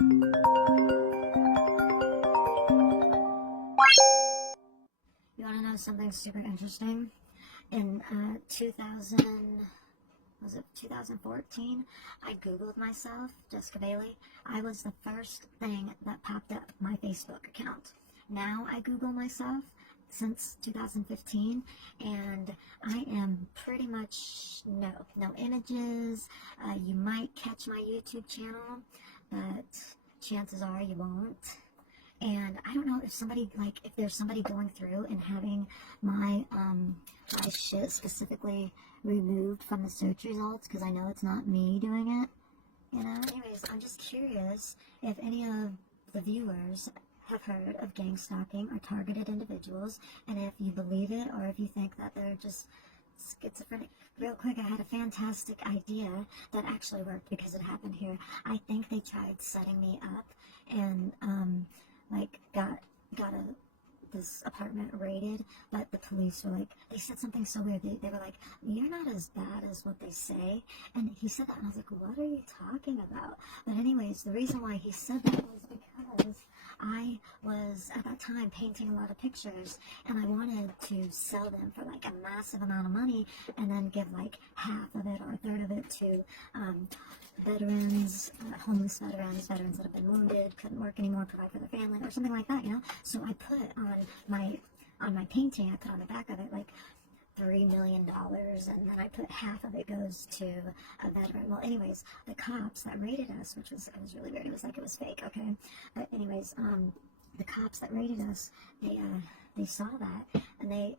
You want to know something super interesting? In 2014, I Googled myself, Jessica Bailey. I was the first thing that popped up my Facebook account. Now I Google myself since 2015, and I am pretty much no images. You might catch my YouTube channel, but chances are you won't. And I don't know if there's somebody going through and having my my shit specifically removed from the search results, because I know it's not me doing it. Anyways, I'm just curious if any of the viewers have heard of gang stalking or targeted individuals, and if you believe it or if you think that they're just schizophrenic. Real quick, I had a fantastic idea that actually worked because it happened here. I think they tried setting me up and got this apartment raided, but the police were like, they said something so weird. They were like, "You're not as bad as what they say." And he said that, and I was like, "What are you talking about?" But anyways, the reason why he said that was because I was at that time painting a lot of pictures, and I wanted to sell them for like a massive amount of money, and then give like half of it or a third of it to veterans, homeless veterans that have been wounded, couldn't work anymore, provide for their family, or something like that, So I put on my painting, I put on the back of it like $3 million, and then I put half of it goes to a veteran. Well, anyways, the cops that raided us, it was really weird. It was like it was fake, okay? But anyways, the cops that raided us, they saw that, and they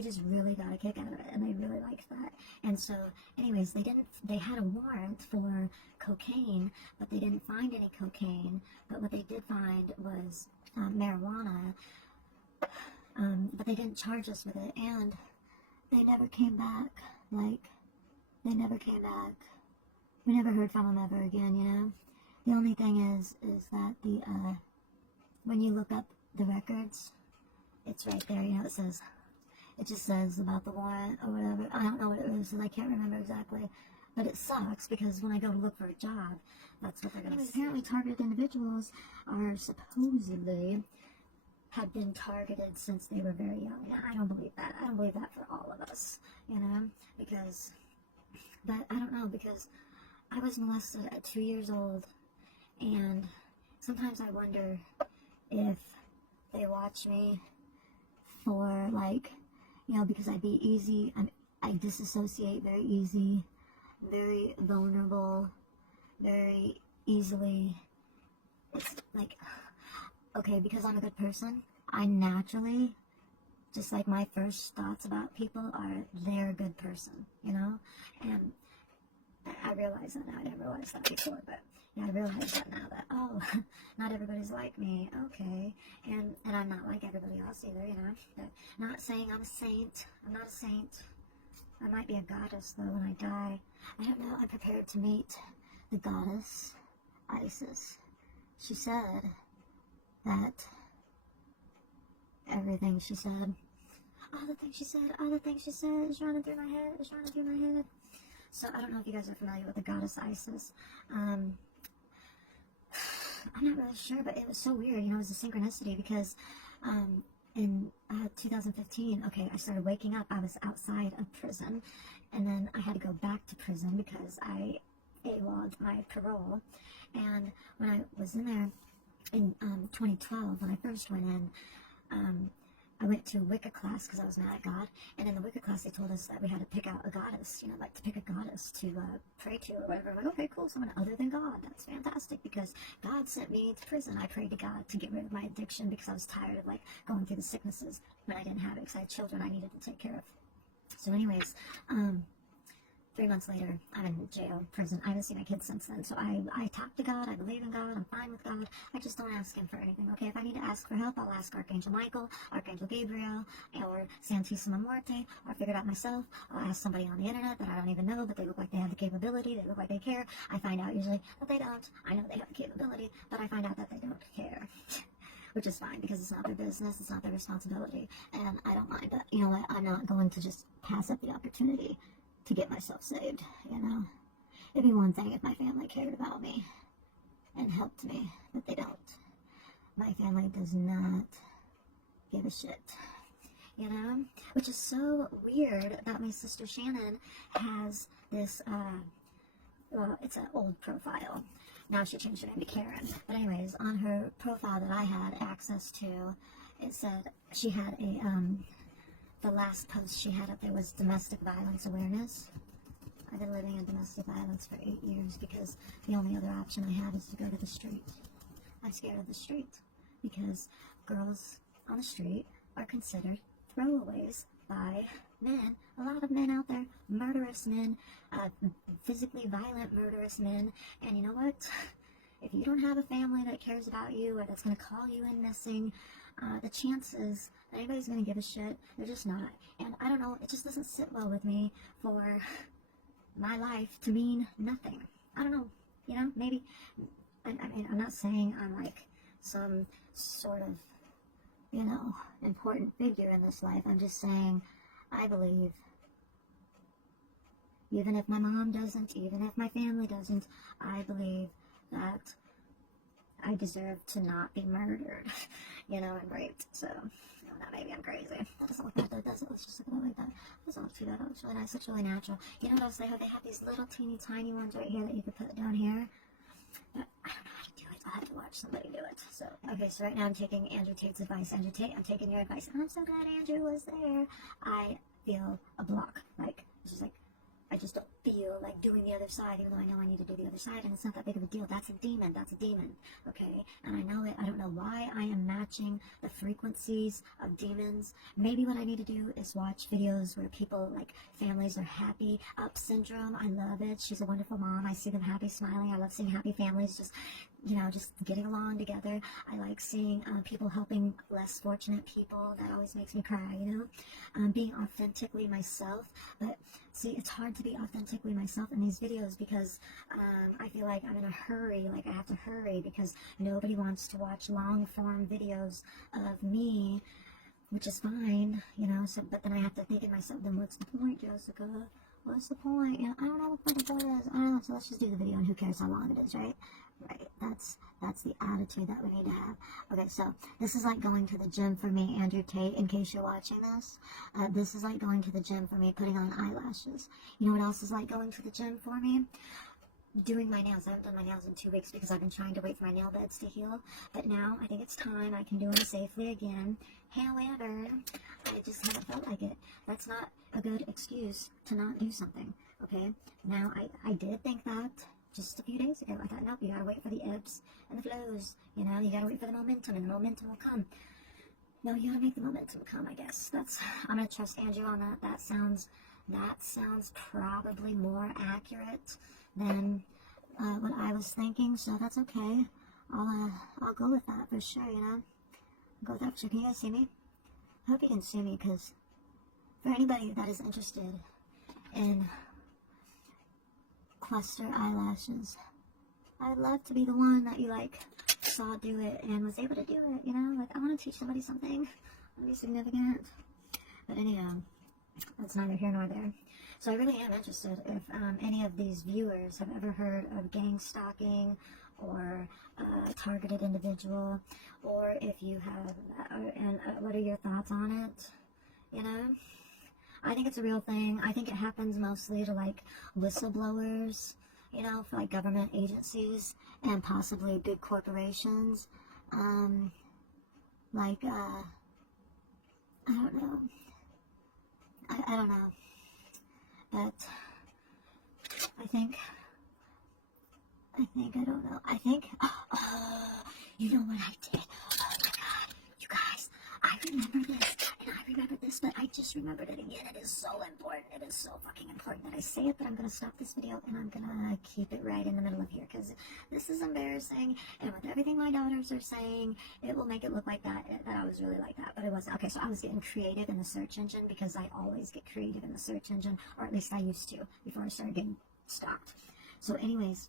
just really got a kick out of it, and they really liked that. And so, anyways, they had a warrant for cocaine, but they didn't find any cocaine. But what they did find was marijuana, but they didn't charge us with it, and they never came back. They never came back. We never heard from them ever again, The only thing is that when you look up the records, it's right there, it just says about the warrant or whatever. I don't know what it is, I can't remember exactly. But it sucks, because when I go to look for a job, that's what they're going to say. Apparently targeted individuals are supposedly had been targeted since they were very young. Now, I don't believe that. I don't believe that for all of us, but I don't know, because I was molested at 2 years old, and sometimes I wonder if they watch me for, because I disassociate very easy, very vulnerable, very easily. It's like, okay, because I'm a good person, I naturally, just like my first thoughts about people are, they're a good person, And I realize that now. I didn't realize that before, but yeah, I realize that now that, oh, not everybody's like me, okay, and I'm not like everybody else either, But not saying I'm a saint. I'm not a saint. I might be a goddess, though, when I die. I don't know. I'm prepared to meet the goddess, Isis. She said that everything she said, all the things she said is running through my head. So I don't know if you guys are familiar with the goddess Isis. I'm not really sure, but it was so weird, it was a synchronicity, because in 2015, okay, I started waking up. I was outside of prison, and then I had to go back to prison because I AWOL'd my parole. And when I was in there in 2012, when I first went in, I went to Wicca class because I was mad at God, and in the Wicca class they told us that we had to pick out a goddess, to pick a goddess to pray to or whatever. I'm like, okay, cool, someone other than God. That's fantastic, because God sent me to prison. I prayed to God to get rid of my addiction, because I was tired of going through the sicknesses when I didn't have it, because I had children I needed to take care of. So anyways, 3 months later, I'm in jail, prison. I haven't seen my kids since then. So I talk to God. I believe in God. I'm fine with God. I just don't ask him for anything. Okay, if I need to ask for help, I'll ask Archangel Michael, Archangel Gabriel, or Santissima Muerte, or I figure it out myself. I'll ask somebody on the internet that I don't even know, but they look like they have the capability. They look like they care. I find out usually that they don't. I know they have the capability, but I find out that they don't care. Which is fine, because it's not their business, it's not their responsibility, and I don't mind. But you know what? I'm not going to just pass up the opportunity to get myself saved, It'd be one thing if my family cared about me, and helped me, but they don't. My family does not give a shit, you know? Which is so weird that my sister Shannon has this, well, it's an old profile. Now she changed her name to Karen. But anyways, on her profile that I had access to, it said she had a, the last post she had up there was domestic violence awareness. I've been living in domestic violence for 8 years because the only other option I have is to go to the street. I'm scared of the street because girls on the street are considered throwaways by men. A lot of men out there, murderous men, physically violent murderous men. And you know what? If you don't have a family that cares about you or that's going to call you in missing, the chances that anybody's going to give a shit, they're just not. And I don't know, it just doesn't sit well with me for my life to mean nothing. I don't know, you know, maybe, I mean, I'm not saying I'm like some sort of, you know, important figure in this life. I'm just saying I believe, even if my mom doesn't, even if my family doesn't, I believe that I deserve to not be murdered, you know, and raped. So, you know, that maybe I'm crazy. That doesn't look bad though, does it? Let's just look at it like that. It doesn't look too bad. It looks really nice. It's really natural. You know what else they have? They have these little teeny tiny ones right here that you could put down here. But I don't know how to do it. I'll have to watch somebody do it. So, okay, so right now I'm taking Andrew Tate's advice. Andrew Tate, I'm taking your advice. And I'm so glad Andrew was there. I feel a block. Like, it's just like, I just don't feel like doing the other side, even though I know I need to do the other side, and it's not that big of a deal. That's a demon. That's a demon. Okay? And I know it. I don't know why I am matching the frequencies of demons. Maybe what I need to do is watch videos where people, like, families are happy. Up syndrome. I love it. She's a wonderful mom. I see them happy, smiling. I love seeing happy families just, you know, just getting along together. I like seeing people helping less fortunate people. That always makes me cry, you know? Being authentically myself. But see, it's hard to be authentically myself in these videos because I feel like I'm in a hurry, like I have to hurry because nobody wants to watch long form videos of me, which is fine, you know, so, but then I have to think to myself, then what's the point, Jessica? What's the point? You know, I don't know what the point is. I don't know, so let's just do the video and who cares how long it is, right? Right, that's the attitude that we need to have. Okay, so this is like going to the gym for me, Andrew Tate, in case you're watching this. This is like going to the gym for me, putting on eyelashes. You know what else is like going to the gym for me? Doing my nails. I haven't done my nails in 2 weeks because I've been trying to wait for my nail beds to heal. But now I think it's time. I can do them safely again. However, I just haven't felt like it. That's not a good excuse to not do something. Okay? Now, I did think that just a few days ago. I thought, nope, you gotta wait for the ebbs and the flows. You know, you gotta wait for the momentum, and the momentum will come. No, you gotta make the momentum come, I guess. I'm gonna trust Andrew on that. That sounds probably more accurate than what I was thinking, so that's okay. I'll go with that for sure, you know? I'll go with that for sure. Can you guys see me? I hope you can see me, because for anybody that is interested in cluster eyelashes, I'd love to be the one that you, like, saw do it and was able to do it, you know? Like, I want to teach somebody something. I want to be significant. But anyhow, that's neither here nor there. So I really am interested if any of these viewers have ever heard of gang stalking or a targeted individual, or if you have, and what are your thoughts on it, you know? I think it's a real thing. I think it happens mostly to, like, whistleblowers, you know, for, like, government agencies and possibly big corporations. I don't know. I don't know. But I don't know. Oh, you know what I did? Oh my God, you guys, I remember this, and I remember this, but I just remembered it again. It is so important. It is so fucking important that I say it, but I'm going to stop this video, and I'm going to keep it right in the middle of here, because this is embarrassing, and with everything my daughters are saying, it will make it look like that I was really like that, but it wasn't. Okay, so I was getting creative in the search engine, because I always get creative in the search engine, or at least I used to, before I started getting stalked. So anyways,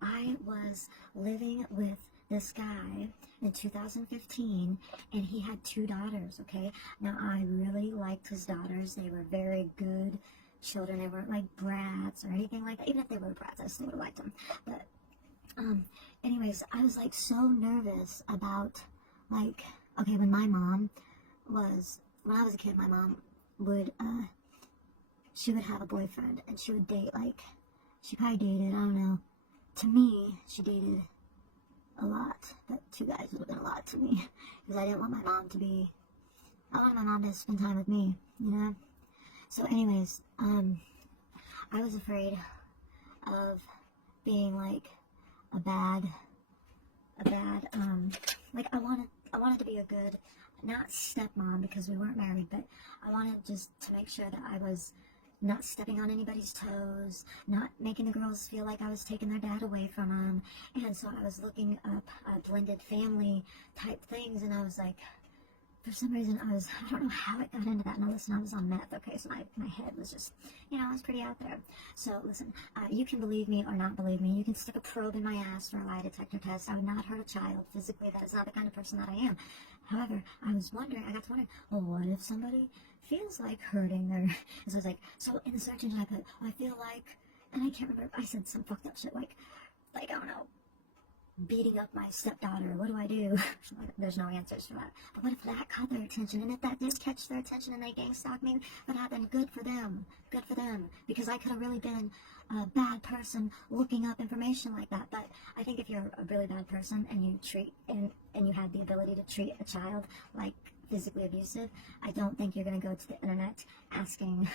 I was living with this guy in 2015, and he had 2 daughters, okay? Now, I really liked his daughters. They were very good children. They weren't like brats or anything like that. Even if they were brats, I still would have liked them. But Um, anyways, I was like so nervous about, like, okay, when my mom when I was a kid, my mom would, she would have a boyfriend and she would date, like, she probably dated, I don't know, to me, she dated a lot, but 2 guys would have been a lot to me, because I didn't want my mom to be, I wanted my mom to spend time with me, you know? So anyways, I was afraid of being, like, a bad, like, I wanted to be a good, not stepmom, because we weren't married, but I wanted just to make sure that I was not stepping on anybody's toes, not making the girls feel like I was taking their dad away from them. And so I was looking up blended family type things, and I was like, for some reason, I don't know how it got into that. Now listen, I was on meth, okay, so my head was just, I was pretty out there. So listen, you can believe me or not believe me. You can stick a probe in my ass for a lie detector test. I would not hurt a child physically. That is not the kind of person that I am. However, I got to wondering, well, what if somebody feels like hurting their, so I was like, so in the search engine I put, I feel like, and I can't remember, I said some fucked up shit like, I don't know, beating up my stepdaughter, what do I do? There's no answers for that. But what if that caught their attention? And if that did catch their attention and they gang stalked me, what happened? Good for them. Good for them. Because I could have really been a bad person looking up information like that. But I think if you're a really bad person and you treat, and you have the ability to treat a child like physically abusive, I don't think you're going to go to the internet asking,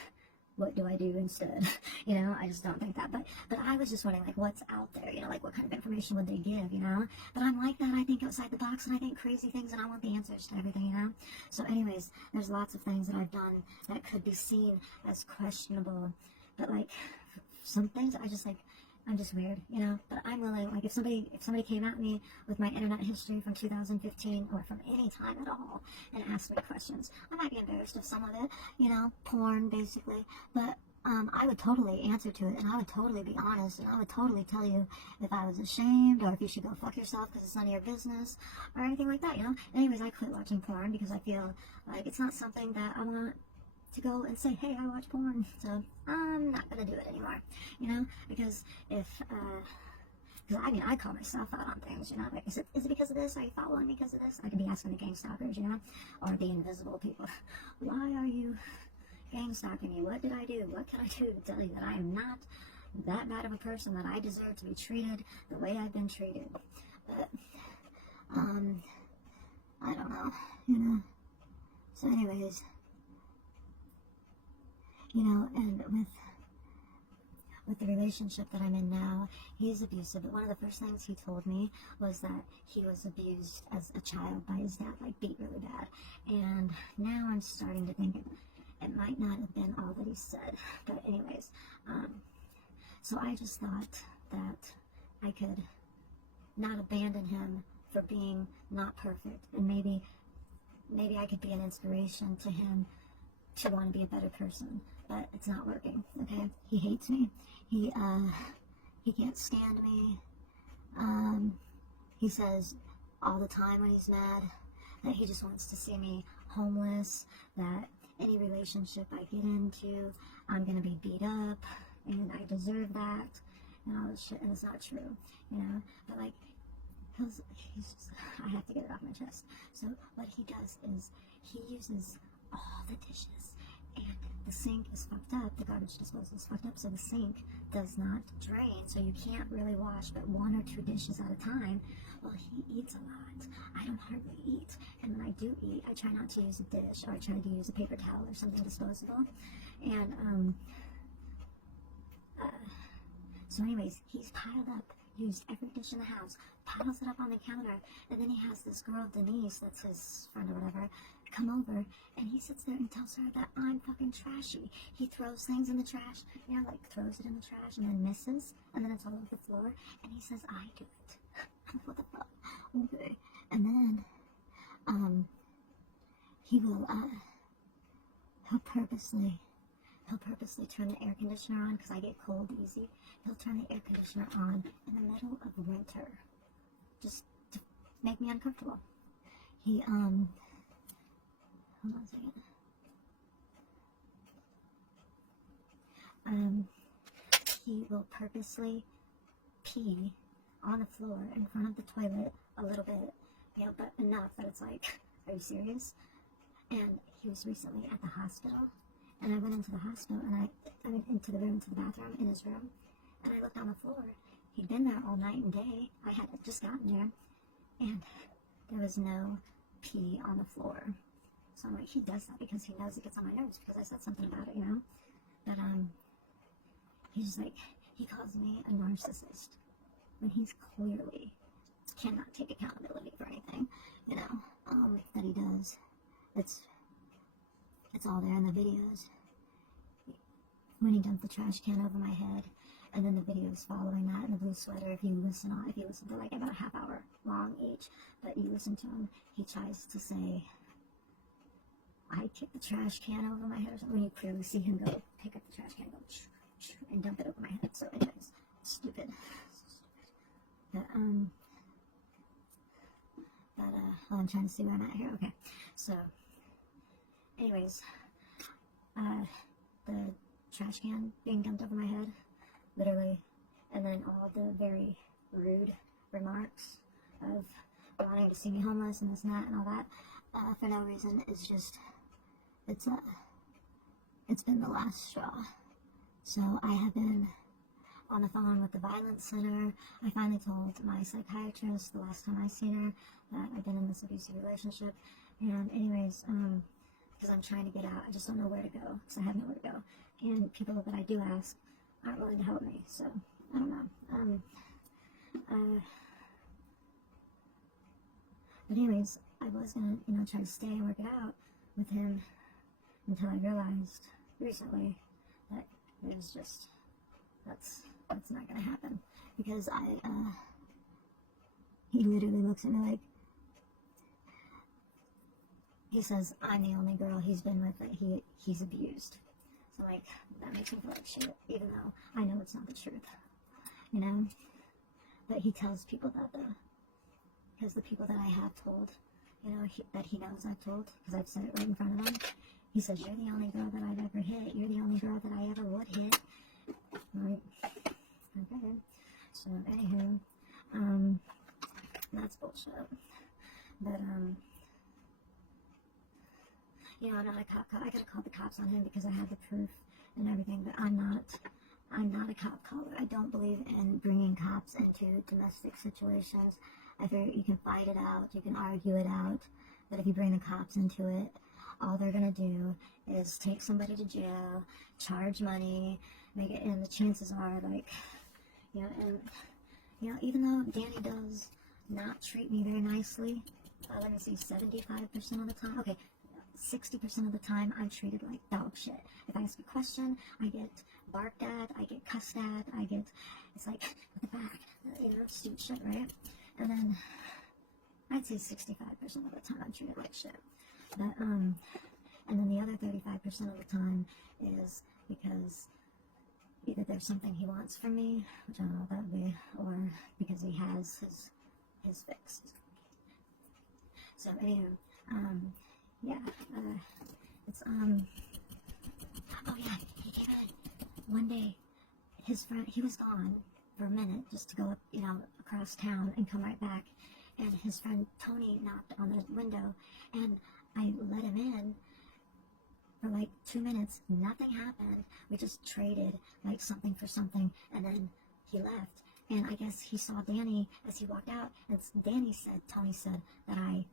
what do I do instead? I just don't think that. But I was just wondering, like, what's out there? Like, what kind of information would they give? But I'm like that. I think outside the box, and I think crazy things, and I want the answers to everything. So, anyways, there's lots of things that I've done that could be seen as questionable. But like, some things I'm just weird, but I'm willing, like, if somebody came at me with my internet history from 2015 or from any time at all and asked me questions, I might be embarrassed of some of it, porn basically, but I would totally answer to it, and I would totally be honest, and I would totally tell you if I was ashamed or if you should go fuck yourself because it's none of your business or anything like that. Anyways, I quit watching porn because I feel like it's not something that I want to go and say, hey, I watch porn, so I'm not gonna do it anymore, because if, because I call myself out on things, like, is it because of this? Are you following me because of this? I could be asking the gang stalkers, or the invisible people, why are you gang stalking me? What did I do? What can I do to tell you that I am not that bad of a person, that I deserve to be treated the way I've been treated? But, I don't know, so anyways, and with the relationship that I'm in now, he's abusive. But one of the first things he told me was that he was abused as a child by his dad, like beat really bad. And now I'm starting to think it might not have been all that he said. But anyways, so I just thought that I could not abandon him for being not perfect, and maybe I could be an inspiration to him to want to be a better person. But it's not working, okay? He hates me. He can't stand me. He says all the time when he's mad that he just wants to see me homeless, that any relationship I get into, I'm gonna be beat up, and I deserve that, and all this shit, and it's not true, But like, he's just, I have to get it off my chest. So what he does is he uses all the dishes, and the sink is fucked up, the garbage disposal is fucked up, so the sink does not drain, so you can't really wash but 1 or 2 dishes at a time. Well, he eats a lot. I don't hardly eat, and when I do eat, I try not to use a dish, or I try to use a paper towel or something disposable. And so anyways, he's piled up, used every dish in the house, piles it up on the counter, and then he has this girl, Denise, that's his friend or whatever, come over, and he sits there and tells her that I'm fucking trashy. He throws things in the trash, like throws it in the trash and then misses, and then it's all over the floor, and he says I do it. What the fuck? Okay. And then, he will, he'll purposely turn the air conditioner on, because I get cold easy. He'll turn the air conditioner on in the middle of winter, just to make me uncomfortable. He, hold on a second. He will purposely pee on the floor in front of the toilet a little bit, you know, but enough that it's like, are you serious? And he was recently at the hospital, and I went into the hospital, and I went into the room, into the bathroom, in his room, and I looked on the floor. He'd been there all night and day. I had just gotten there, and there was no pee on the floor. So I'm like, he does that because he knows it gets on my nerves because I said something about it, you know? But, he's just like, he calls me a narcissist when he's clearly cannot take accountability for anything, you know, that he does. It's all there in the videos. When he dumped the trash can over my head, and then the videos following that in the blue sweater, if you listen to like about a half hour long each, but you listen to him, he tries to say, I kicked the trash can over my head or something, when you clearly see him go pick up the trash can, go and dump it over my head. So anyways, stupid. But well, I'm trying to see where I'm at here. Okay, so anyways, the trash can being dumped over my head, literally, and then all the very rude remarks of wanting to see me homeless and this and that and all that, for no reason, is just, it's been the last straw. So I have been on the phone with the violence center. I finally told my psychiatrist the last time I seen her that I've been in this abusive relationship. And anyways, because I'm trying to get out, I just don't know where to go, because I have nowhere to go. And people that I do ask aren't willing to help me, so I don't know. But anyways, I was gonna, you know, try to stay and work it out with him until I realized recently that there's just, that's not gonna happen, because he literally looks at me like, he says I'm the only girl he's been with that he's abused. So like, that makes me feel like shit, even though I know it's not the truth, you know? But he tells people that though, because the people that I have told, you know, that he knows I've told, because I've said it right in front of him, he says, you're the only girl that I've ever hit, you're the only girl that I ever would hit. Right? Okay. So anywho, that's bullshit. But you know, I'm not a cop. I gotta call the cops on him because I have the proof and everything, but I'm not a cop caller. I don't believe in bringing cops into domestic situations. I figure you can fight it out, you can argue it out, but if you bring the cops into it, all they're gonna do is take somebody to jail, charge money, make it, and the chances are, like, you know, and, you know, even though Danny does not treat me very nicely, let me see, 75% of the time, okay, 60% of the time, I'm treated like dog shit. If I ask a question, I get barked at, I get cussed at, it's like, at the back, you know, stupid shit, right? And then, I'd say 65% of the time, I'm treated like shit. But, and then the other 35% of the time is because either there's something he wants from me, which I don't know what that would be, or because he has his fix. So, anyway, yeah, it's, oh yeah, he came in one day, his friend, he was gone for a minute, just to go up, you know, across town and come right back, and his friend Tony knocked on the window, and I let him in for like 2 minutes, nothing happened, we just traded, like, something for something, and then he left, and I guess he saw Danny as he walked out, and Tony said that I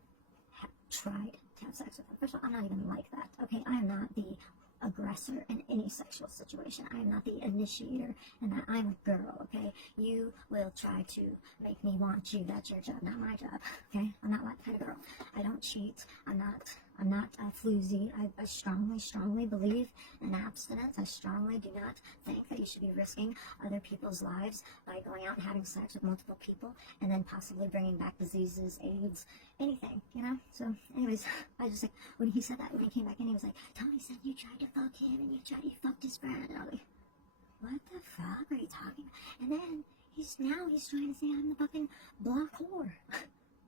tried to have sex with him. First of all, I'm not even like that, okay? I am not the aggressor in any sexual situation. I am not the initiator, and that I'm a girl, okay? You will try to make me want you. That's your job, not my job, okay? I'm not that kind of girl. I don't cheat. I'm not a floozy. I strongly believe in abstinence. I strongly do not think that you should be risking other people's lives by going out and having sex with multiple people and then possibly bringing back diseases, AIDS, anything, you know? So, anyways, I just, like, when he said that, when he came back in, he was like, Tony said you tried to fuck him and you fucked his friend. And I was like, what the fuck are you talking about? And then he's trying to say I'm the fucking block whore.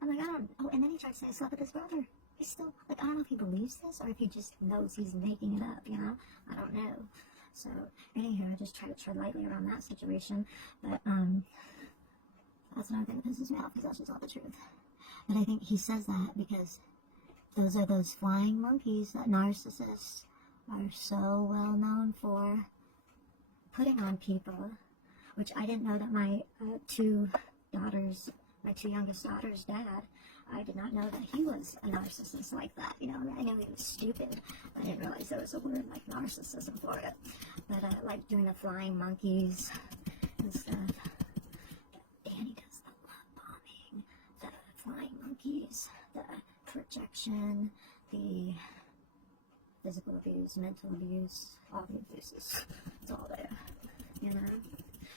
I'm like, and then he tried to say I slept with his brother. He's still, like, I don't know if he believes this or if he just knows he's making it up, you know? I don't know. So, anyhow, I just try to tread lightly around that situation. But, That's another thing that pisses me off, because that's just not the truth. But I think he says that because those are those flying monkeys that narcissists are so well known for putting on people, which I didn't know that my two youngest daughters' dad, I did not know that he was a narcissist like that. You know, I know he was stupid. I didn't realize there was a word like narcissism for it. But like doing the flying monkeys and stuff. Danny does the love bombing, the flying monkeys, the projection, the physical abuse, mental abuse, all the abuses. It's all there, you know?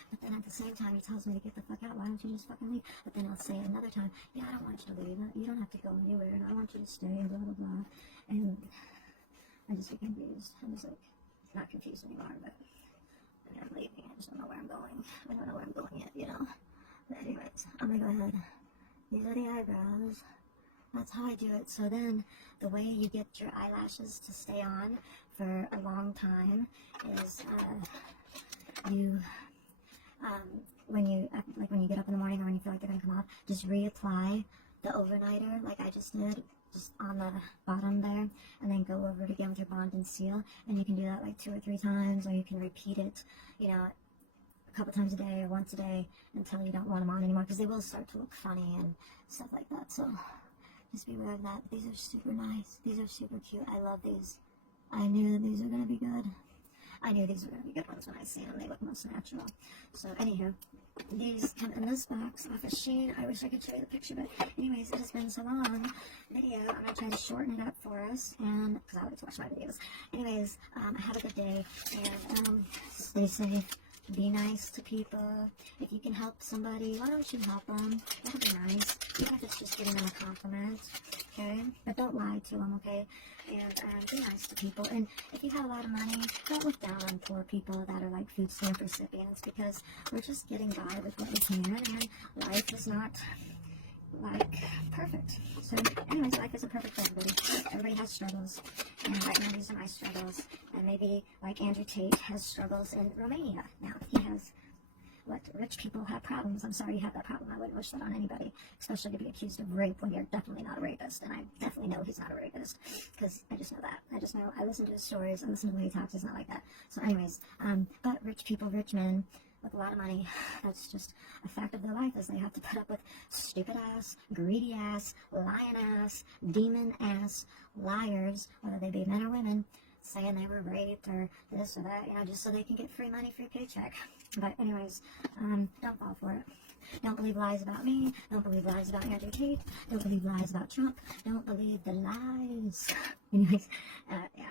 But then at the same time, he tells me to get the fuck out. Why don't you just fucking leave? But then I'll say it another time, yeah, I don't want you to leave. You don't have to go anywhere, and I want you to stay, blah, blah, blah. And I just get confused. I'm just like, not confused anymore, but I'm leaving. I just don't know where I'm going. I don't know where I'm going yet, you know? But anyways, I'm gonna go ahead. These are the eyebrows. That's how I do it. So then, the way you get your eyelashes to stay on for a long time is when you get up in the morning or when you feel like they're gonna come off, just reapply the overnighter like I just did, just on the bottom there, and then go over it again with your Bond and Seal. And you can do that like 2 or 3 times, or you can repeat it, you know, a couple times a day or once a day until you don't want them on anymore, because they will start to look funny and stuff like that. So just be aware of that. These are super nice. These are super cute. I love these. I knew these were gonna be good. I knew these were going to be good ones when I see them. They look most natural. So, anywho, these come in this box off of Shein. I wish I could show you the picture, but anyways, it has been so long video. I'm going to try to shorten it up for us, and because I like to watch my videos. Anyways, have a good day, and stay safe. Be nice to people. If you can help somebody, why don't you help them? That'll be nice. Even if it's just giving them a compliment, okay? But don't lie to them, okay? And be nice to people. And if you have a lot of money, don't look down on poor people that are like food stamp recipients, because we're just getting by with what we can, and life is not like perfect. So anyways, life isn't perfect for everybody. Everybody has struggles, and right now these are my struggles. And maybe like Andrew Tate has struggles in Romania. Now he has what rich people have problems. I'm sorry you have that problem. I wouldn't wish that on anybody, especially to be accused of rape when you're definitely not a rapist. And I definitely know he's not a rapist, because I just know that. I just know. I listen to his stories. I listen to the way he talks. He's not like that. So anyways, but rich people, rich men with a lot of money, that's just a fact of their life, is they have to put up with stupid ass, greedy ass, lying ass, demon ass liars, whether they be men or women, saying they were raped or this or that, you know, just so they can get free money, free paycheck. But anyways, don't fall for it. Don't believe lies about me. Don't believe lies about Andrew Tate. Don't believe lies about Trump. Don't believe the lies. Anyways, yeah.